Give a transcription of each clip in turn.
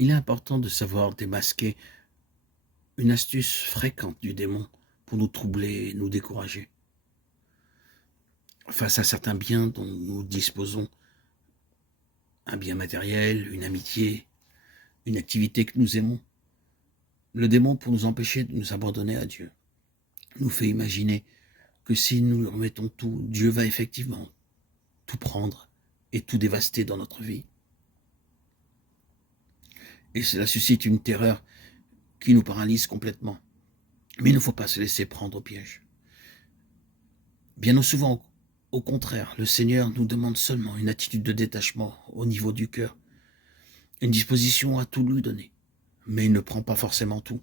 Il est important de savoir démasquer une astuce fréquente du démon pour nous troubler et nous décourager. Face à certains biens dont nous disposons, un bien matériel, une amitié, une activité que nous aimons, le démon, pour nous empêcher de nous abandonner à Dieu, nous fait imaginer que si nous lui remettons tout, Dieu va effectivement tout prendre et tout dévaster dans notre vie. Et cela suscite une terreur qui nous paralyse complètement. Mais il ne faut pas se laisser prendre au piège. Bien souvent, au contraire, le Seigneur nous demande seulement une attitude de détachement au niveau du cœur, une disposition à tout lui donner. Mais il ne prend pas forcément tout.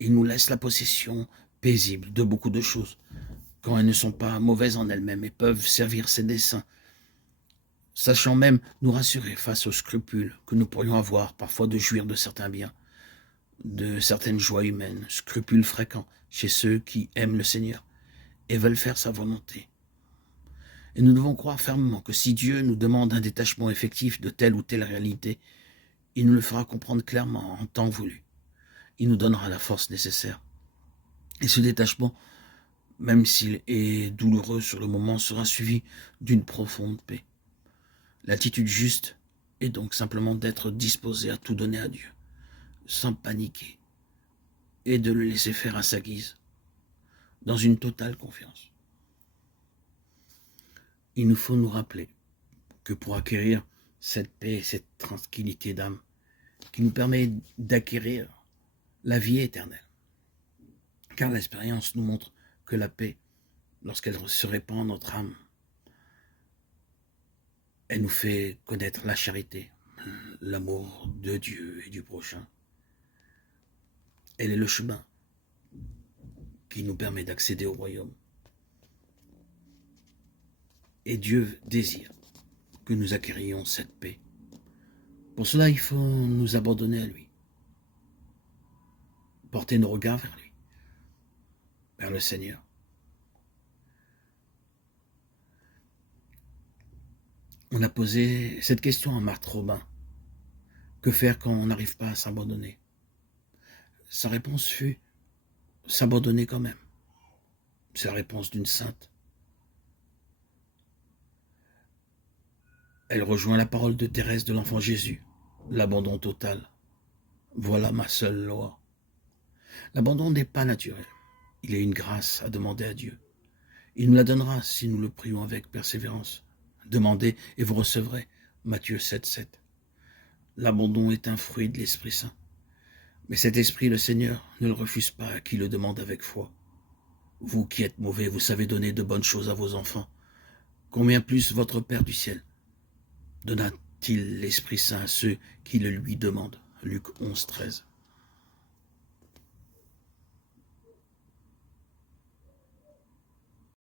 Il nous laisse la possession paisible de beaucoup de choses, quand elles ne sont pas mauvaises en elles-mêmes et peuvent servir ses desseins, sachant même nous rassurer face aux scrupules que nous pourrions avoir parfois de jouir de certains biens, de certaines joies humaines, scrupules fréquents chez ceux qui aiment le Seigneur et veulent faire sa volonté. Et nous devons croire fermement que si Dieu nous demande un détachement effectif de telle ou telle réalité, il nous le fera comprendre clairement en temps voulu. Il nous donnera la force nécessaire. Et ce détachement, même s'il est douloureux sur le moment, sera suivi d'une profonde paix. L'attitude juste est donc simplement d'être disposé à tout donner à Dieu, sans paniquer, et de le laisser faire à sa guise, dans une totale confiance. Il nous faut nous rappeler que pour acquérir cette paix, cette tranquillité d'âme, qui nous permet d'acquérir la vie éternelle, car l'expérience nous montre que la paix, lorsqu'elle se répand en notre âme, elle nous fait connaître la charité, l'amour de Dieu et du prochain. Elle est le chemin qui nous permet d'accéder au royaume. Et Dieu désire que nous acquérions cette paix. Pour cela, il faut nous abandonner à lui, porter nos regards vers lui, vers le Seigneur. On a posé cette question à Marthe Robin. Que faire quand on n'arrive pas à s'abandonner? Sa réponse fut s'abandonner quand même. C'est la réponse d'une sainte. Elle rejoint la parole de Thérèse de l'Enfant Jésus, l'abandon total. Voilà ma seule loi. L'abandon n'est pas naturel. Il est une grâce à demander à Dieu. Il nous la donnera si nous le prions avec persévérance. Demandez et vous recevrez. Matthieu 7,7. L'abandon est un fruit de l'Esprit Saint. Mais cet esprit, le Seigneur, ne le refuse pas à qui le demande avec foi. Vous qui êtes mauvais, vous savez donner de bonnes choses à vos enfants. Combien plus votre Père du ciel donna-t-il l'Esprit Saint à ceux qui le lui demandent? Luc 11,13.